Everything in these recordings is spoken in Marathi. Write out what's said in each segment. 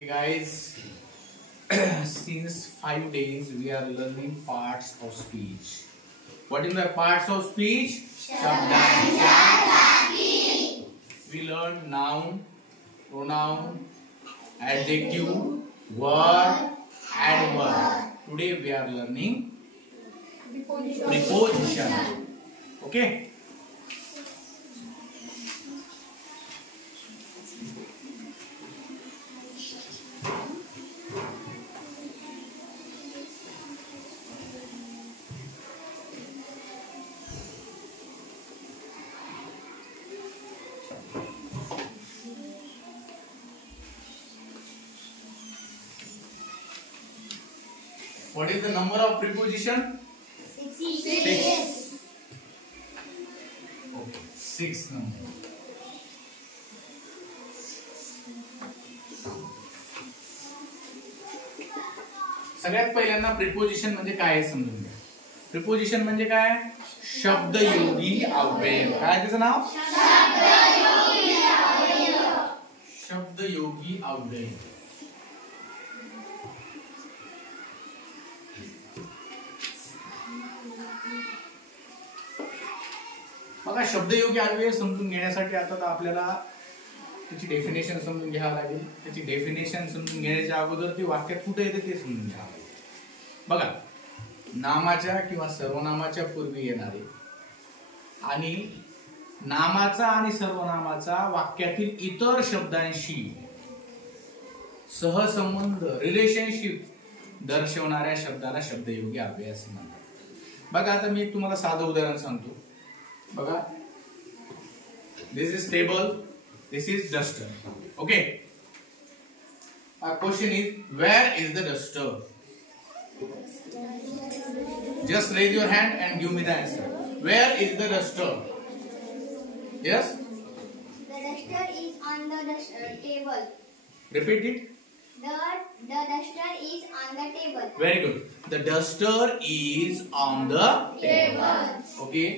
Hey guys, since 5 days we are learning parts of speech. What is the parts of speech? Shabdancha. We learn noun, pronoun, adjective, verb, adverb. Today we are learning preposition. Okay. What is the number of preposition? 6. Okay, 6 number. सगळ्यात पहिल्यांदा प्रिपोजिशन म्हणजे काय आहे समजून घ्या. प्रिपोजिशन म्हणजे काय? शब्दयोगी अव्यय. काय त्याचं नाव? शब्दयोगी अव्यय. बघा, शब्दयोगी अव्यय समजून घेण्यासाठी आता आपल्याला त्याची डेफिनेशन समजून घ्यावं लागेल. त्याची डेफिनेशन समजून घेण्याच्या अगोदर ती वाक्यात कुठे येते ते समजून घ्यावं लागेल. बघा, नामाच्या किंवा सर्वनामाच्या पूर्वी येणारे आणि नामाचा आणि सर्वनामाचा वाक्यातील इतर शब्दांशी सहसंबंध रिलेशनशिप दर्शवणाऱ्या शब्दाला शब्दयोगी अव्यय असे म्हणतात. बघा, आता मी तुम्हाला साधं उदाहरण सांगतो. बघा, this is table, this is duster. Okay, our question is, where is the duster? Just raise your hand and give me the answer. Where is the duster? Yes, The duster is on the table. repeat it. The duster is on the table. Very good. The duster is on the table. Okay,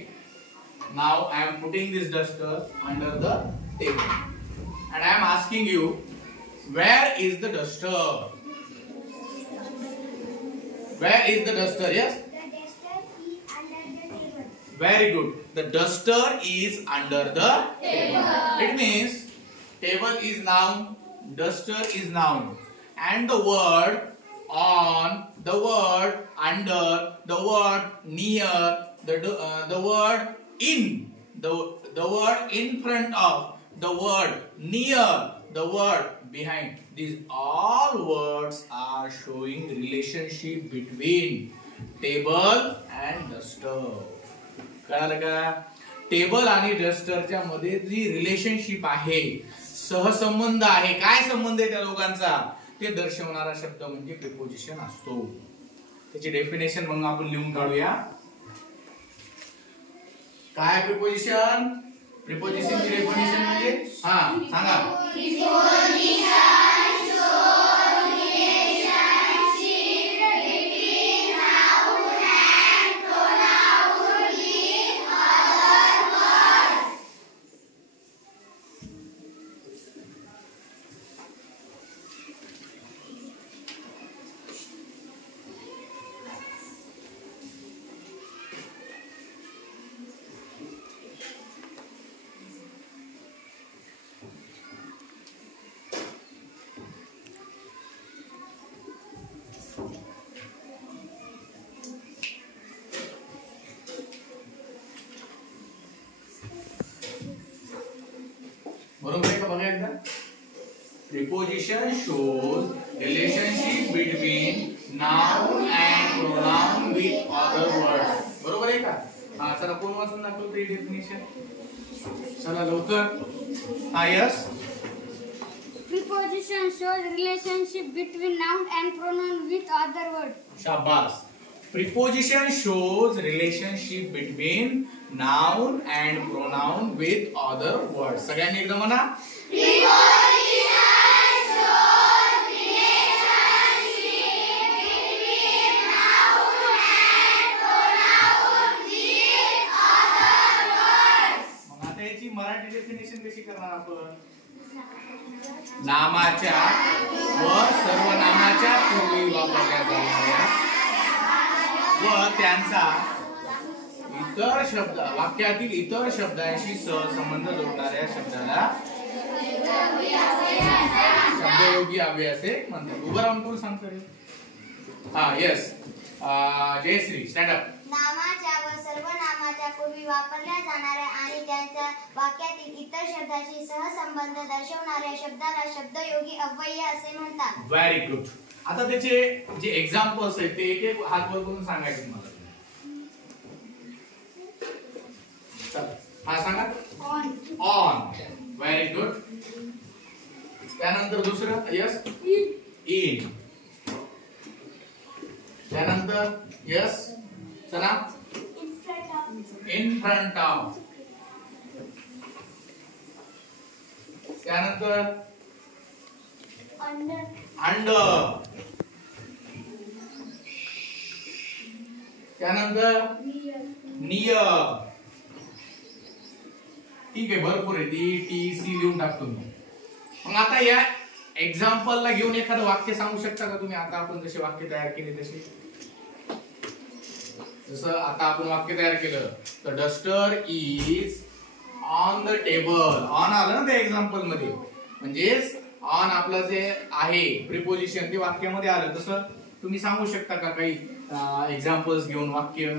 now I am putting this duster under the table and I am asking you, where is the duster? Where is the duster? Yes, The duster is under the table. very good. The duster is under the table. It means table is noun, duster is noun, and the word on, the word under, the word near, the word in, the word in front of, the word near, the word behind. These all words are showing relationship between table and duster. कळालं का? टेबल आणि डस्टरच्या मध्ये जी रिलेशनशिप आहे, सहसंबंध आहे, काय संबंध आहे त्या दोघांचा ते दर्शवणारा शब्द म्हणजे प्रिपोजिशन असतो. त्याची डेफिनेशन मग आपण लिहून काढूया. काय प्रिपोजिशन? प्रिपोजिशनची डेफिनेशन म्हणजे सांगा. बरोबर आहे का? बघा एकदा. Preposition shows relationship between noun and pronoun with other words. बरोबर आहे का? चला, कोण वाचून दाखवते डेफिनेशन? चला लवकर. Yes. Preposition shows relationship between noun and pronoun with other word. शाबास. Preposition shows relationship between noun and pronoun with other words. सगळ्यांनी एकदम म्हणा. मग आता याची मराठी डेफिनेशन कशी करणार आपण? नामाच्या व त्यांचा इतर शब्द वाक्यातील इतर शब्दांशी सहसंबंध जोडणाऱ्या शब्दाला शब्दयोगी अव्यय असे म्हणतात. उभं राहून कोण सांगतो रे? हा यस जयश्री स्टँड अप. नामाच्या व सर्वनामाच्या पूर्वी वापरल्या जाणाऱ्या आणि त्यांच्या वाक्यातील इतर शब्दाशी सहसंबंध दर्शवणाऱ्या शब्दाला शब्दयोगी अव्यय असे म्हणतात. Very good. आता त्याचे जे एक्झाम्पल्स आहेत ते एक एक हात वर करून सांगायचे मला. चला हा सांगा. ऑन. Very good. त्यानंतर दुसरं यस इन. त्यानंतर यस चला इन फ्रंट ऑफ. त्यानंतर अंडर. त्यानंतर नियर. ठीक आहे भरपूर आहे. टी सी लिहून टाकतो मी. मग आता या एक्झाम्पलला घेऊन एखादं वाक्य सांगू शकता का तुम्ही? आता आपण जसे वाक्य तयार केले तसे. जसं आता आपण वाक्य तयार केलं तर duster is on the table. On आलं ना त्या एक्झाम्पल मध्ये. म्हणजेच ऑन आपलं जे आहे प्रिपोजिशन ते वाक्यामध्ये आलं. तसं तुम्ही सांगू शकता का काही एक्झाम्पल्स घेऊन वाक्य?